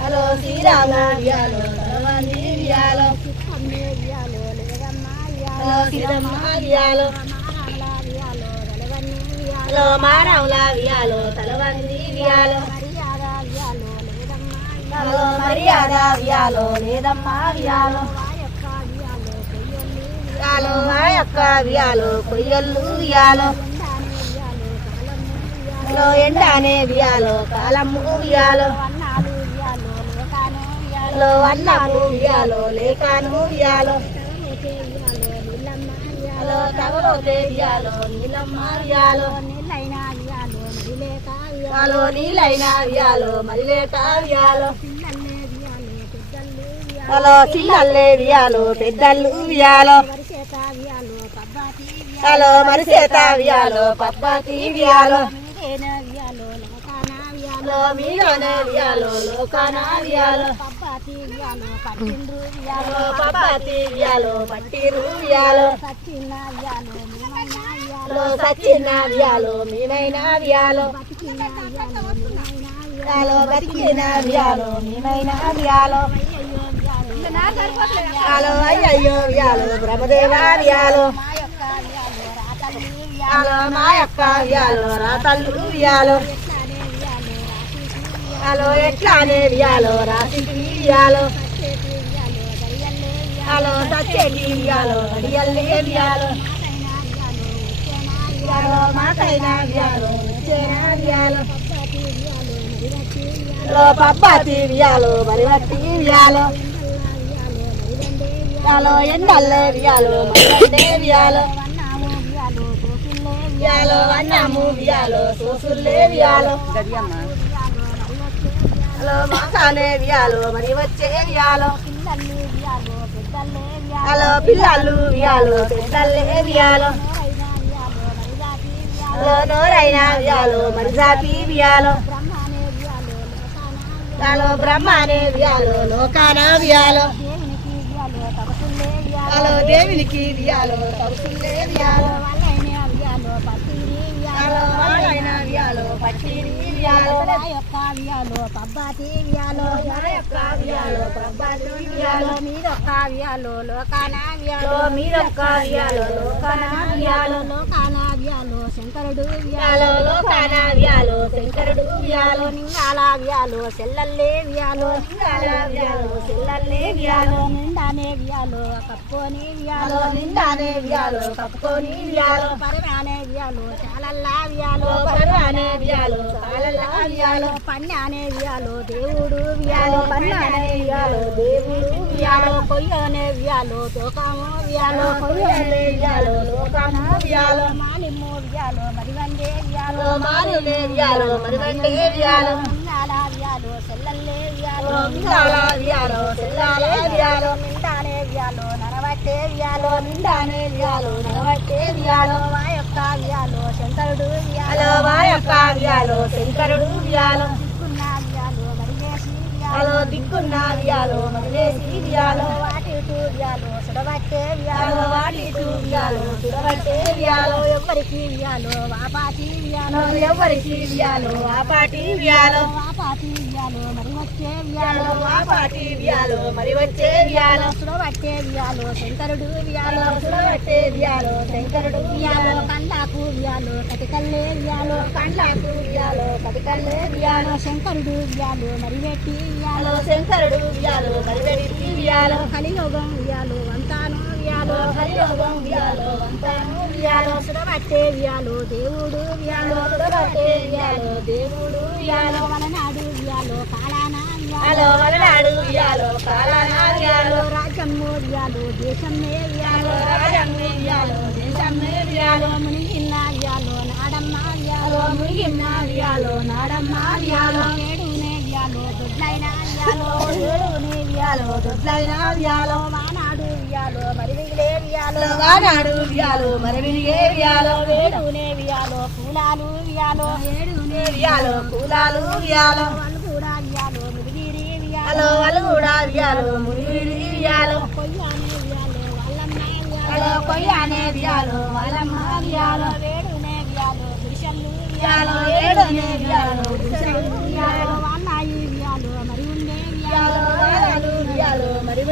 Hello Srirama ఉయ్యాలో తలవన్ని ఉయ్యాలో hello శ్రీరమ్మ ఉయ్యాలో హలో మానవుల వియాలో తలవన్ని ఉయ్యాలో హలో మర్యాద వియాలో లేదమ్మా వియాలో. మా యొక్క కొయ్యలు ఉయ్యాలో హలో ఎండానే వియాలో కాలము వియాలో. హలో వియాలో ఉయ్యాలో లేకాను ఉయ్యాలో హలో నీలమ్మ వియాలో. హలో నీలైనా ఉయ్యాలో మరి లేక హలో చిల్లల్లే ఉయ్యాలో పెద్దళ్ళు ఉయ్యాలో హలో మరిసేత మరి చేత ఉయ్యాలో పబ్బతి ఉయ్యాలో హలో మీలోనే ఉయ్యాలో లోకాన ఉయ్యాలో హలో పబ్బతి ఉయ్యాలో పట్టిరు ఉయ్యాలో లో సచ్చిన వ్యాలో మేమైనా వ్యాలో. వ్యాలో బతికిన వ్యాలో మేమైనా వ్యాలో. ఉయ్యాలో అయ్యయ్యో వ్యాలో బ్రహ్మదేవా వ్యాలో. వ్యాలో మా యొక్క ఉయ్యాలో రాతల్లు వ్యాలో. ఉయ్యాలో ఎట్లానే వ్యాలో రాసి వ్యాలో. ఉయ్యాలో సచ్చేటి ఉయ్యాలో అడియల్లే ఉయ్యాలో ఉయ్యాలో మాకైనా ఉయ్యాలో వచ్చేనా ఉయ్యాలో మరి వట్టి ఉయ్యాలో ఎండల్లే ఉయ్యాలో మరి ఉయ్యాలో ఉయ్యాలో అన్నము ఉయ్యాలో సోసుల్లే ఉయ్యాలో హలో మాసాలే ఉయ్యాలో మరి వచ్చే ఉయ్యాలో హలో పిల్లలు ఉయ్యాలో పెద్దల్లే ఉయ్యాలో హలో నోరైనా మరి జాతి ఉయ్యాలో హలో బ్రహ్మానే లోకాన దేవునికి పబ్బాతి వ్యాలో. యొక్క పబ్బతి మీరొక్క వ్యాలో. లోకాన వ్యాలో మీరొక్క లోకాన ఉయ్యాలో లోకాన వ్యాలో. శంకరుడు ఉయ్యాలో లోకాన ఉయ్యాలో శంకరుడు ఉయ్యాలో నింగాల వ్యాలో సెల్లల్లే వ్యాలో నింగాల ఉయ్యాలో చెల్లల్లే ఉయ్యాలో నిండానే వ్యాలో కప్పుకొని వ్యాలో నిండానే ఉయ్యాలో కప్పుకొని ఉయ్యాలో పరమానే వ్యాలో చాలల్లా వ్యాలో హలో పర్వానే ఉయ్యాలో కాలలా ఉయ్యాలో పన్నానే వ్యాలో దేవుడు వ్యాలో పన్నానే ఉయ్యాలో దేవుడు ఉయ్యాలో కొయ్యనే వ్యాలో తోకాము ఉయ్యాలో వ్యాలో కొయ్యలే ఉయ్యాలో లోకాన ఉయ్యాలో మాలిమ్ము వ్యాలో మరివండే వ్యాలో మారులే ఉయ్యాలో మరి వంటే ఉయ్యాలో వ్యాలో. సెల్లల్లే వ్యాలో వ్యాలో నరవట్టే వ్యాలో. మా యొక్క వ్యాలో శంకరుడు వ్యాలో. మా యొక్క శంకరుడు దిక్కున్న వ్యాలో వ్యాలో దిక్కున్న వాటి వ్యాలో. సుడబట్టే హలో వ్యాలో వాటి ఉయ్యాలో చూడబట్టే ఉయ్యాలో ఎవ్వరికి వ్యాలో వాపాటి వ్యాలో ఎవరికి ఉయ్యాలో ఆ పాటి ఉయ్యాలో వాపాటి వ్యాలో మరి వచ్చే ఉయ్యాలో వ్యాలో ఆ పాటి ఉయ్యాలో మరి వచ్చే ఉయ్యాలో సుడబట్టే వ్యాలో శంకరుడు వ్యాలో హలో చూడబట్టే ఉయ్యాలో శంకరుడు వ్యాలో ఉయ్యాలో కండాకు వ్యాలో కటికల్లే వ్యాలో కండ్లకు ఉయ్యాలో కటికల్లే ఉయ్యాలో శంకరుడు వ్యాలో మరి పెట్టి హలో వ్యాలో శంకరుడు ఉయ్యాలో మరి వెడితి ఉయ్యాలో కలియుగం వ్యాలో వ్యాలో హలో హరియోగం ఉయ్యాలో వంతాను ఉయ్యాలో సుడబట్టే వ్యాలో దేవుడు వ్యాలో సుడబట్టే వ్యాలో దేవుడు వ్యాలో వలనాడు వ్యాలో కాలాన హలో వ్యాలో వలనాడు ఉయ్యాలో కాలానా ఉయ్యాలో రాజ్యము వ్యాలో దేశమే వ్యాలో హలో రాజమ్మ ఉయ్యాలో దేశమ్మే ఉయ్యాలో మునిగిన్న వ్యాలో నాడమ్మ వ్యాలో మునిగిన్న వ్యాలో నాడమ్మ వ్యాలో ఏడునే వ్యాలో దొడ్లైన వ్యాలో ఏడునే వ్యాలో దొడ్లైన వ్యాలో వానాడు వ్యాలో మరి వ్యాలో ఏడునే వియాలో వియాలో కులాలు వియాలో వాళ్ళు కూడా వియాలో ముదిగిరి వియాలో హలో వాళ్ళు కూడా వియాలో మునిగిరి వియాలో కొయ్యానే వియాలో వాళ్ళమ్మ హలో వియాలో కొయ్యానే వియాలో వాళ్ళమ్మ వియాలో వేడునే వియాలో పురుషులు వియాలో ఏడనే వియాలో గుడిసెలు వియాలో వాళ్ళాయి వియాలో మరి ఉండే వియాలో మరి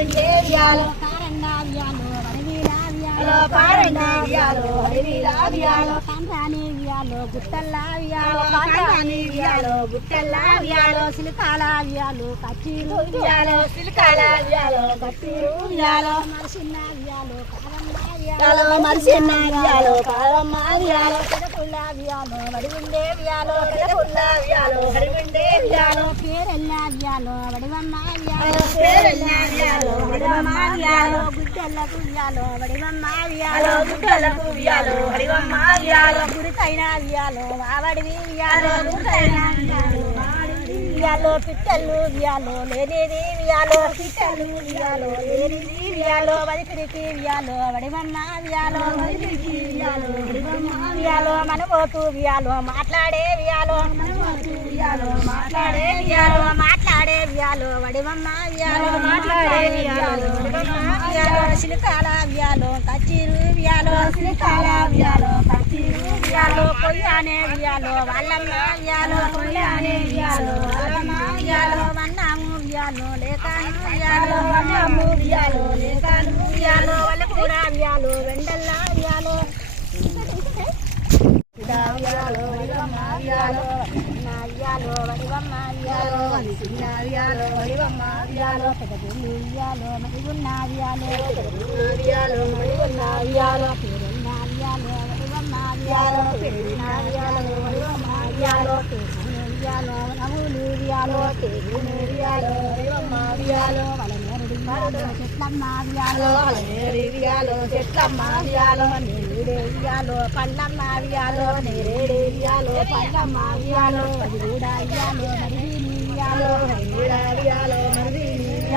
హలో వియాలో పారండి వియాలో అడవిలా వియాలో కండ్రాని వియాలో గుట్టల్లా వియాలో కాండాని వియాలో గుట్టెల్లా వియాలో సిలికాల వియాలో కచ్చీలు వియాలో సిలికాల వియాలో కట్టిరు వియాలో మరిసిన్న వియాలో కారండా వియాలో మరిసిన్న వియాలో కారమ్మ వియాలో పెదపుల్ల వియాలో వడి ఉండే వియాలో పెదపుల్ల వియాలో హరివిండే వియాలో పేరెల్ల వియాలో వడివమ్మ హలో వియాలో పేరెల్ల వియాలో పిట్టలు వియాలో లేనిది వియాలో పిట్టలు వియాలో లేనిది వియాలో వదిపిరికి వియాలో వడివమ్మ వియాలో వదిపిరికి వియాలో వడివమ్మ వియాలో మనమోతు వియాలో మాట్లాడే వియాలో మనమోతు వియాలో మాట్లాడే వియాలో మాట్లాడే వియాలో వడివమ్మ వియాలో మాట్లాడే వియాలో వడివమ్మ వియాలో సిలికాల వియాలో కచ్చిరు వియాలో సిలికాల వియాలో కచ్చిరు వియాలో కొయ్యానే వియాలో వాళ్ళమ్మ వియాలో కొయ్యానే వియాలో వాళ్ళమ్మ వియాలో వన్నాము వియాలో లేకాను వియాలో వన్నాము వియాలో లేకాను వియాలో వాళ్ళ కూడా వియాలో వెండల్లా వియాలో వియాలో వడివమ్మ వియాలో నా వియాలో వడివమ్మ వియాలో చిన్న వియాలో వడివమ్మ వియాలో పెదగుళ్ళు వియాలో మడిగున్న వియాలో వియాలో మడివన్న వియాలో పేరున్న వియాలో వడివమ్మ వియాలో వియాలో పెరిగిన వియాలో పళ్ళమ్మ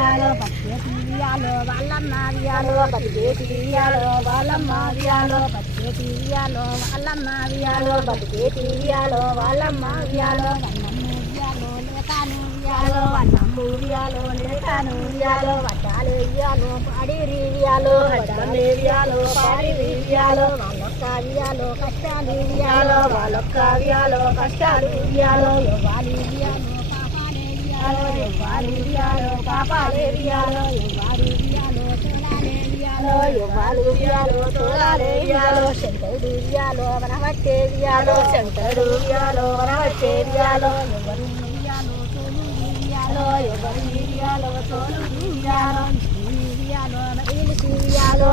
వియాలో పల్లమ్మ వాళ్ళమ్మ వియాలో బతికేటి వాళ్ళమ్మ వియాలో పచ్చేటి వియాలో వాళ్ళమ్మ వియాలో వియాలో బతికేటి వాళ్ళమ్మ వియాలో వన్నమ్ము వియాలో లేకాను వియాలో వియాలో వన్నమ్ము లేకాను వియాలో వడ్డాలు పాడి వాళ్ళొక్క కష్టాలు వియాలో వాళ్ళొక్క కష్టాలు వియాలో కాపాడే వియాలో వియాలో ఎవ్వాలి పాపాలే వియాలో వారి వియాలో తోడాలే వియాలో వియాలో ఎవ్వాలి వియాలో తోలాలే శంకరుడు వియాలో వనవట్టే వియాలో శంకరుడు వియాలో వరవచ్చే వియాలో ఎవరు వియాలో తోలు వియాలో వియాలో ఎవరి తోలు వియాలో విష్ణుని వియాలో మరిలిసి వియాలో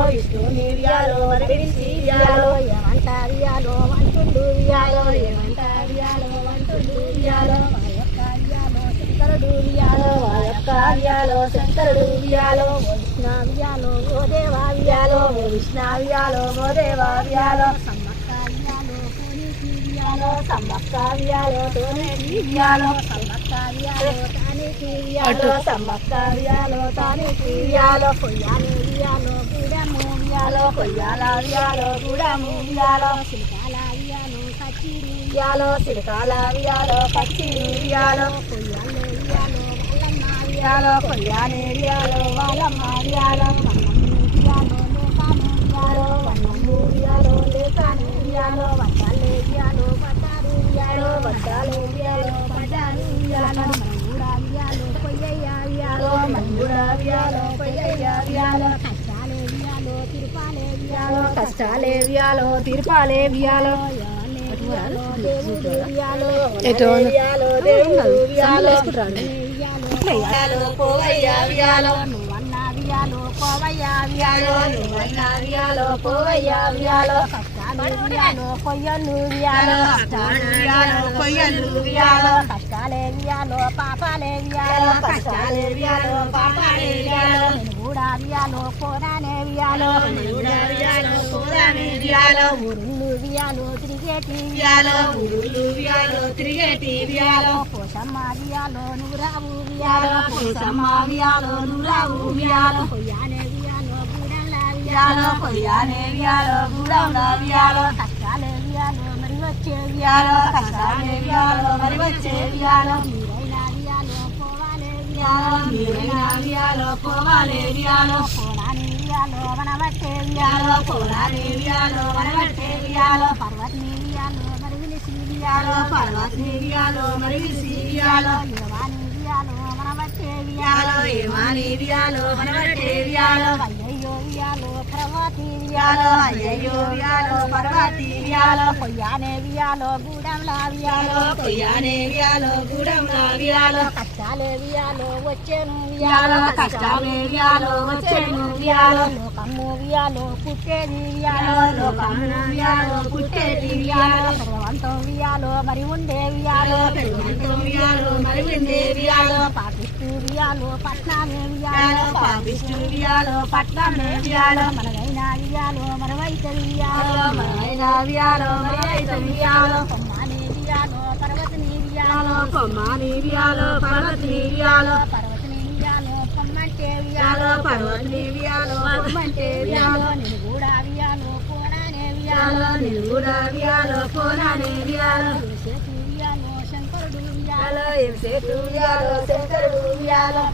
వియాలో మరిడిసి వియాలో ఏమంట వియాలో వంటుండు వియాలో వియాలో ఏమంట వియాలో వంటుండు వియాలో మా యొక్క వియాలో శంకరుడు వియాలో వియాలో వియాలో శంకరుడు వియాలో ఓ విష్ణు వియాలో ఓ దేవా వియాలో ఓ విష్ణు వియాలో ఓ దేవ వియాలో సమ్మక్క వియాలో కోనికి వియాలో సమ్మక్క వియాలో తోనేటి వియాలో సమ్మక్క వియాలో వియాలో సమ్మక్క వియాలో తానేటి వియాలో కొయ్యాలి వియాలో గుడము వియాలో కొయ్యాల వియాలో గుడము వియాలో శిల్పాల వియాలో కచ్చిరి వియాలో వియాలో పచ్చి వియాలో వియాలో కొయ్యానే వియాలో వాళ్ళమ్మ వియాలో వియాలో లేకాను వియాలో వన్నమ్ము వియాలో లేకాని వియాలో వడ్డాలే వియాలో పడ్డారు వియాలో వియాలో వడ్డాలు వియాలో పడ్డాను వియాలో కూడా వియాలో కొయ్యయ్య వియాలో వియాలో మంగుడ వియాలో కొయ్యయ్య వియాలో కష్టాలే వియాలో తిరుపాలే వియాలో వియాలో కష్టాలే వియాలో తీర్పాలే వియాలో వియాలో దేవుడు వియాలో ఎటో దేవుడు కొయ్యలు వియాలో కష్టాలు వియాలో కొయ్యలు వియాలో కష్టాలే వియాలో పాపాలే వియాలో వియాలో కష్టాలే వియాలో పాపాలే వియాలో కూడా వియాలో పోరానే వియాలో దేవుడ వియాలో పోదానే వియాలో ఊరుళ్ళు వియాలో తిరిగేటి వియాలో ఊరులు వియాలో తిరిగేటి వియాలో. పోషమ్మ వియాలో నూరావు వియాలో వియాలో. పోసమ్మ వియాలో నురావు వియాలో. కొయ్యానే వియాలో గూడెంలా వియాలో కొయ్యానే వియాలో గూడంలో వియాలో. కష్టాలే వియాలో మరి వచ్చే వియాలో కష్టాలే వియాలో మరి వచ్చే వియాలో. మీరైనా వియాలో పోవాలే వియాలో మీరైనా వియాలో పోవాలే వియాలో. పోలాని వియాలో వనబట్టే వియాలో పోలాని వియాలో వనబట్టే వియాలో పర్వతిని వియాలో మరి విలిసి వియాలో పర్వతిని వియాలో మరి విలిసి వియాలో యువాని వియాలో వనబట్టే వియాలో ఏమాని వియాలో వనబట్టే వియాలో అయ్యయ్యో వియాలో కష్టాలే వియాలో వచ్చేను వియాలో కష్టాలే వియాలో వచ్చేను వియాలో. లోకము వియాలో పుట్టేది వియాలో. లోకము వియాలో పుట్టేది వియాలో. పెరవంతం వియాలో మరి ఉండే వియాలో. పెరవంతం వియాలో మరి ఉండే వియాలో. పాపిస్తూ వియాలో పట్నమే వియాలో. పాపిస్తూ వియాలో పట్నమే వియాలో. మనదైన వియాలో మనవైతే వియాలో. మనదైన వియాలో మనవైతే వియాలో. వియాలో కొమ్మాని వియాలో పర్వతని వియాలో పర్వతని వియాలో పొమ్మంటే వియాలో పర్వతని వియాలో పొమ్మంటే వియాలో నేను కూడా వియాలో పోనానే వియాలో నేను కూడా వియాలో పోనానే వియాలో శంకరుడు వియాలో చేతు వియాలో శంకరుడు వియాలో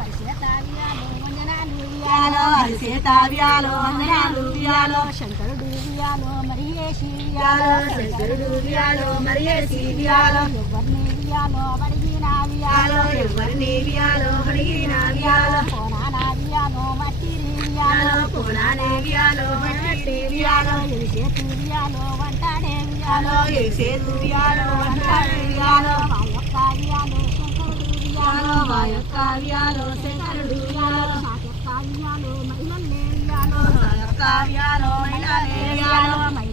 వియాలో అరిసేత వియాలో వందనాలు వియాలో శంకరుడు వియాలో మరి ఏసి వియాలో శంకరుడు వియాలో మరి ఏసి వియాలో ఎవరిని వియాలో అడిగిన వియాలో ఎవరిని వియాలో అడిగిన వియాలో పోనానా వియాలో మట్టి వియాలో పోనానే వియాలో మట్టి వియాలో ఎలిసేతు వియాలో వంటాడే వియాలో ఎలిసేతు వియాలో వంటాడే వియాలో మా యొక్క వియాలో శంకరుడు వియాలో మా యొక్క వియాలో శంకరుడు వియాలో మా యొక్క వియాలో మహిళలే వియాలో మా యొక్క వియాలో మహిళలే వియాలో మహిళలు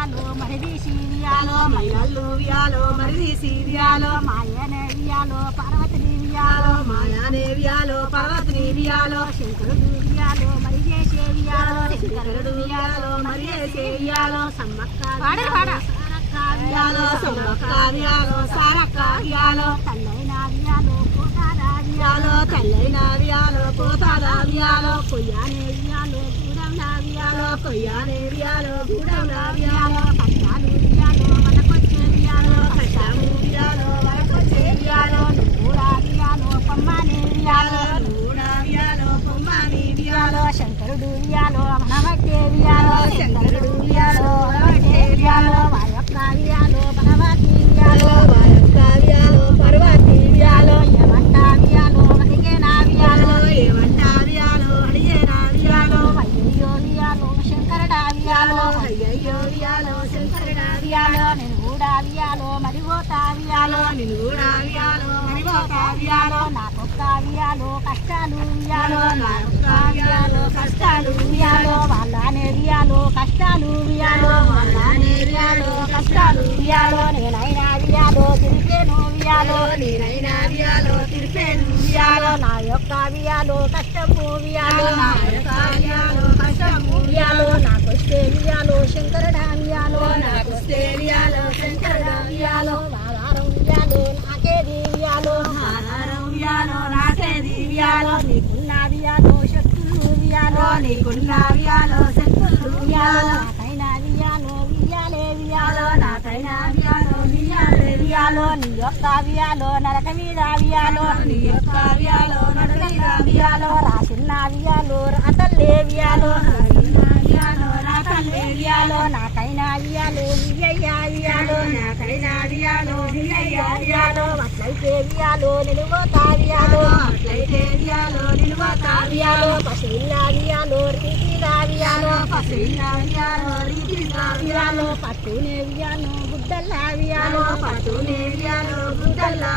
వియాలో మరిదీసి వియాలో మహిళలు వియాలో మరిదీసి వియాలో మాయనే వియాలో పార్వతిని వియాలో మాయానే వియాలో పార్వతిని వియాలో శంకరుడు వియాలో మరి చేసే వియాలో శంకరుడు వియాలో మరి చేసే వియాలో సమ్మక్క సారక్క వియాలో సమ్మక్క వియాలో సారక్క వియాలో తల్లైన వియాలో పోతారా వియాలో తల్లైన వియాలో పోతారా వియాలో కొయ్యానే వియాలో గూడం వియాలో కొయ్యానే వియాలో గూడం వియాలో కష్టాలు వియాలో మనకొచ్చే వియాలో కష్టాలు వియాలో మనకొచ్చే వియాలో నువ్వురా వియాలో పొమ్మాని వియాలో నువ్వురా వియాలో పొమ్మాని వియాలో శంకరుడు వియాలో మనవట్టే వియాలో శంకరుడు వియాలో వియాలో వియాలో మనవట్టి వియాలో మా యొక్క వియాలో పర్వతి వియాలో ఏమంటా వియాలో అడిగేనా వియాలో ఏమంటా వియాలో అడిగేనా వియాలో అయ్యయ్యో వియాలో శంకరుడా వియాలో అయ్యయ్యో వియాలో శంకరుడా వియాలో నేను కూడా వియాలో మరిపోతా వియాలో నేను కూడా వియాలో మరిపోతా వియాలో నాకొక్క వియాలో కష్టాలు వియాలో నాకొక్క వియాలో కష్టాలు వియాలో వాళ్ళ నేరియాలో కష్టాలు వియాలో వాళ్ళ నేరియాలో కష్టాలు వియాలో నేనైనా వియాలో తిరిగేను వియాలో నేనైనా వియాలో తిరిపేను వియాలో నా యొక్క వియాలో కష్టము వియాలో నా యొక్క వియాలో కష్టము వియాలో నాకొస్తే వియాలో శంకరుడా నాకు నాకొస్తే వియాలో శంకరుడా వియాలో ఆధారం వియాలో నాకేది వియాలో ఆధారం వియాలో నాకేది వియాలో నీకున్న వియాలో శక్తులు వియాలో నీకున్న వియాలో శక్తులు వియాలో నాకైనా వియాలో. వియాలే వియాలో నాకైనా వియాలో వియాలే వియాలో. నీ యొక్క వియాలో నరక మీద వియాలో. నీ యొక్క వియాలో నరక మీద వియాలో. రాసిన వియాలో రాతల్లే వియాలో. రాసిన వియాలో రాతల్లే వియాలో. నాకైనా వియాలో వియ్యయ్యా వియాలో నాకైనా వియాలో వియ్యయ్యా వియాలో అట్లయితే వియాలో నిలువతా వియాలో అట్లయితే వియాలో నిలువతా వియాలో పశువుల వియాలో రీతిగా వియాలో పశువుల వియాలో రీతిగా వియాలో పట్టునే వియాలో గుడ్డల్లా వియాలో పట్టునే వియాలో గుడ్డల్లా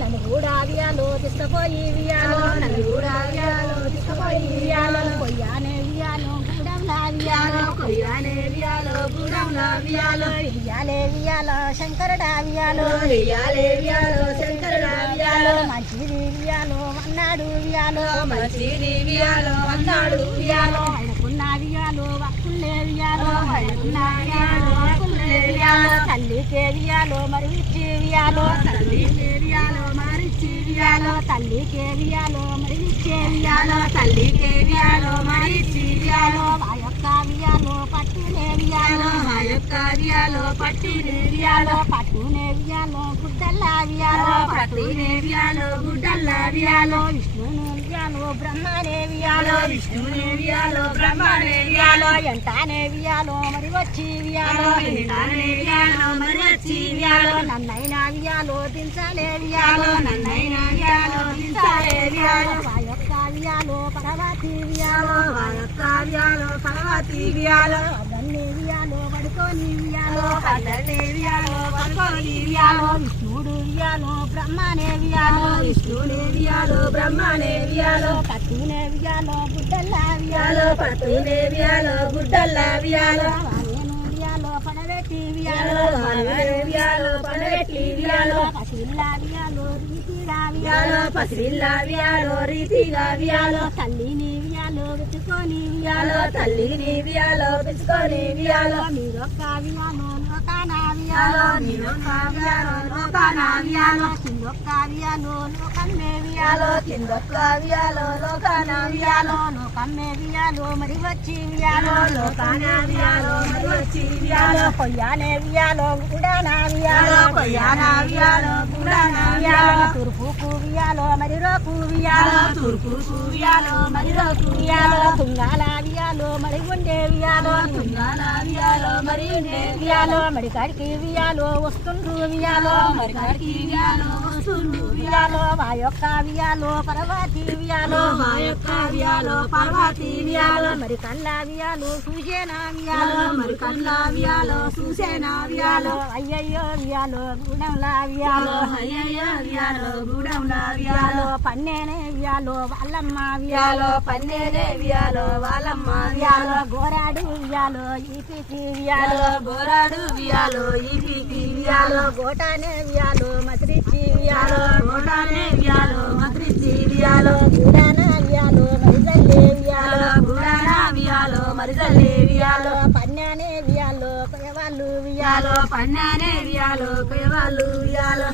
నన్ను కూడా వియాలో తీసుకుపోయి వియాలో నన్ను కూడా వియాలో తీసుకుపోయి వియాలో కొయ్యానే వియాలో కొయ్యానే వియాలో గూడెంలా వియాలో. ఇయ్యాలే వియాలో శంకరుడా వియాలో. ఇయ్యాలే వియాలో శంకరుడా వియాలో. మంచిది వియాలో అన్నాడు వియాలో. మంచిది వియాలో అన్నాడు వియాలో. ఆయనకున్న వియాలో వక్కులే వియాలో. ఆయనకున్న వియాలో వక్కులే వియాలో. తల్లికే వియాలో మరి ఇచ్చి వియాలో తల్లికే వియాలో మరిచి వియాలో. తల్లికే వియాలో మరి ఇచ్చే వియాలో. తల్లికే వియాలో. మరిచి వియాలో మా యొక్క వియాలో పట్టునే వియాలో మా యొక్క వియాలో పట్టినే వియాలో పట్టునే వియాలో గుడ్డల్లా వియాలో పట్టునే వియాలో గుడ్డల్లా వియాలో విష్ణునే వియాలో బ్రహ్మనే వియాలో విష్ణునే వియాలో బ్రహ్మనే వియాలో ఎంటానే వియాలో మరి వచ్చి వియాలో ఎంటానే వియాలో మరి వచ్చి వియాలో నన్నైనా వియాలో దించాలే వియాలో నన్నైనా వియాలో దించాలే వియాలో వియాలో పరవతి వియాలో వియాలో పర్వతి వియాలో వియాలో పడుకొని వియాలో వియాలో విష్ణుడు వియాలో బ్రహ్మనే వియాలో వియాలో వ్యాలో పసిరిల్లా వ్యాలో రీతిగా వ్యాలో తల్లిని వ్యాలో పెంచుకొని వ్యాలో తల్లిని వ్యాలో పెంచుకొని వ్యాలో మీరొక్క వ్యాలో లోకాన వ్యాలో మీరొక్క వ్యాలో వియాలో లోకాన వియాలో కిందొక్క వ్యాలో లోకమ్మే వ్యాలో కిందొక్క వ్యాలో లోకాన వ్యాలో లోకమ్మే వ్యాలో మరి వచ్చి వ్యాలో లోకాన వ్యాలో మరి వచ్చి వియాలో కొయ్యానే వియాలో గుడానా వ్యాలో కొయ్యానా వ్యాలో వియాలో గుడాన వియాలో తూర్పుకు వియాలో మరి రోకు వియాలో వియాలో తూర్పు వియాలో మరి roku వియాలో వియాలో తుంగాల వియాలో మరి ఉండే వియాలో. తుంగాల వియాలో మరి ఉండే వియాలో. మరి కాడికి వియాలో. వస్తుండ్రు వియాలో. మరి కాడికి వియాలో. వియాలో మా యొక్క వియాలో పర్వతి వియాలో మా యొక్క వియాలో పర్వతి వియాలో మరి కళ్ళ వియాలో వియాలో మరి కళ్ళ వియాలో చూసేనా వియాలో అయ్యయ్యో వియాలో గుడంలా వియాలో వియాలో వియాలో పన్నేనే వియాలో వాళ్ళమ్మ వియాలో వియాలో వియాలో వాళ్ళమ్మ వియాలో గోరాడు వియాలో వియాలో గోరాడు వియాలో ఈ వియాలో గోటానే వియాలో మసిరిచి వియాలో వియాలో గోటానే వియాలో మద్రిచి వియాలో గుడాన వియాలో మరిదల్లే వియాలో వియాలో గుడాన వియాలో మరిదల్లే వియాలో పన్యానే వియాలో కొయ్యవాళ్ళు వియాలో వియాలో పన్నానే వియాలో కొయ్యవాళ్ళు వియాలో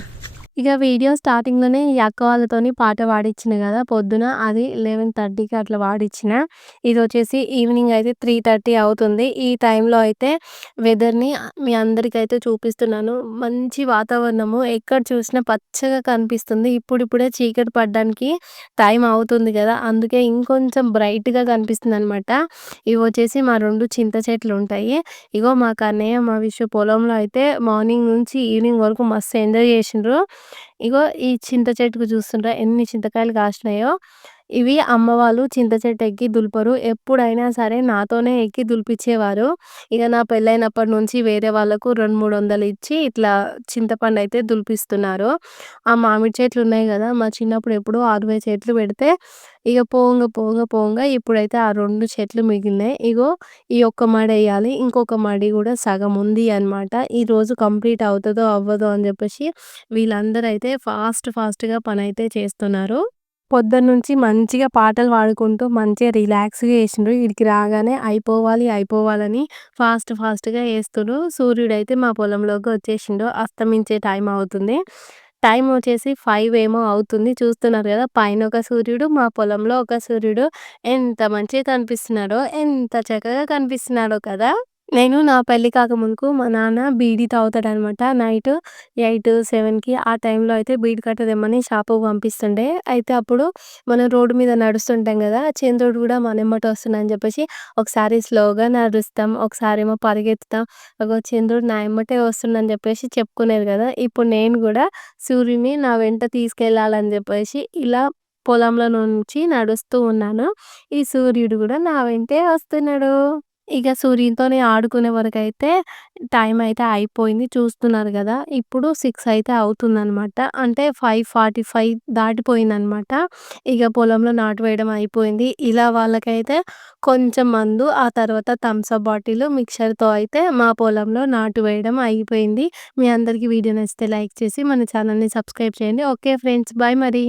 ఇక వీడియో స్టార్టింగ్‌లోనే ఈ అక్క వాళ్ళతోని పాట పాడిచ్చిన కదా పొద్దున అది 11:30కి అట్లా పాడిచ్చిన. ఇదొచ్చేసి ఈవినింగ్ అయితే 3:30 అవుతుంది. ఈ టైంలో అయితే వెదర్‌ని మీ అందరికైతే చూపిస్తున్నాను. మంచి వాతావరణము ఎక్కడ చూసినా పచ్చగా కనిపిస్తుంది. ఇప్పుడిప్పుడే చీకటి పడడానికి టైం అవుతుంది కదా అందుకే ఇంకొంచెం బ్రైట్‌గా కనిపిస్తుంది అనమాట ఇవి వచ్చేసి మా రెండు చింత చెట్లుంటాయి. ఇగో మా కన్నయ్య, మా విషు పొలంలో అయితే మార్నింగ్ నుంచి ఈవినింగ్ వరకు మస్తు ఎంజాయ్ చేసిండ్రు. ఇగో ఈ చింత చెట్టుకు చూస్తుండ్రా ఎన్ని చింతకాయలు కాసినాయో. ఇవి అమ్మవాళ్ళు చింత చెట్టు ఎక్కి దులుపరు. ఎప్పుడైనా సరే నాతోనే ఎక్కి దులిపిచ్చేవారు. ఇక నా పెళ్ళైనప్పటి నుంచి వేరే వాళ్ళకు 200, 300 ఇచ్చి ఇట్లా చింతపండు అయితే దులిపిస్తున్నారు. ఆ మామిడి చెట్లు ఉన్నాయి కదా మా చిన్నప్పుడు ఎప్పుడో 60 చెట్లు పెడితే ఇక పోంగ పోంగ పోంగ ఇప్పుడైతే ఆ రెండు చెట్లు మిగిలినాయి. ఇగో ఈ ఒక్క మడి వేయాలి ఇంకొక మడి కూడా సగం ఉంది అనమాట. ఈరోజు కంప్లీట్ అవుతుందో అవ్వదో అని చెప్పేసి వీళ్ళందరూ అయితే ఫాస్ట్ ఫాస్ట్‌గా పనైతే చేస్తున్నారు. పొద్దున్నుంచి మంచిగా పాటలు పాడుకుంటూ మంచిగా రిలాక్స్‌గా చేసిండ్రు. ఈడికి రాగానే అయిపోవాలి అయిపోవాలని ఫాస్ట్ ఫాస్ట్‌గా చేస్తుర్రు. సూర్యుడైతే మా పొలంలోకి వచ్చేసిండు. అస్తమించే టైం అవుతుంది. టైం వచ్చేసి ఫైవ్ ఏమో అవుతుంది. చూస్తున్నారు కదా పైన ఒక సూర్యుడు, మా పొలంలో ఒక సూర్యుడు ఎంత మంచిగా కనిపిస్తున్నాడో, ఎంత చక్కగా కనిపిస్తున్నాడో కదా! నేను నా పెళ్ళి కాకముందుకు మా నాన్న బీడీ తాగుతాడనమాట. నైట్ 8, 7కి ఆ టైంలో అయితే బీడీ కట్ట తెమ్మని షాపుకి పంపిస్తుండే. అయితే అప్పుడు మనం రోడ్డు మీద నడుస్తుంటాం కదా చంద్రుడు కూడా మన ఎమ్మట వస్తుందని చెప్పేసి ఒకసారి స్లోగా నడుస్తాం. ఒకసారి ఏమో పరిగెత్తుతాం. ఒక చంద్రుడు నా ఎమ్మటే వస్తుందని చెప్పేసి చెప్పుకునేది కదా ఇప్పుడు నేను కూడా సూర్యుని నా వెంట తీసుకెళ్ళాలని చెప్పేసి ఇలా పొలంలో నుంచి నడుస్తూ ఉన్నాను. ఈ సూర్యుడు కూడా నా వెంటే వస్తున్నాడు. ఇక సూర్యునితోని ఆడుకునే వరకు అయితే టైం అయితే అయిపోయింది. చూస్తున్నారు కదా ఇప్పుడు సిక్స్ అయితే అవుతుందనమాట. అంటే 5:45 దాటిపోయిందనమాట. ఇక పొలంలో నాటు వేయడం అయిపోయింది. ఇలా వాళ్ళకైతే కొంచెం మందు, ఆ తర్వాత థమ్స్ అప్ బాటిల్, మిక్చర్‌తో అయితే మా పొలంలో నాటు వేయడం అయిపోయింది. మీ అందరికీ వీడియో నచ్చితే లైక్ చేసి మన ఛానల్ని సబ్స్క్రైబ్ చేయండి. Okay friends. బాయ్ మరి.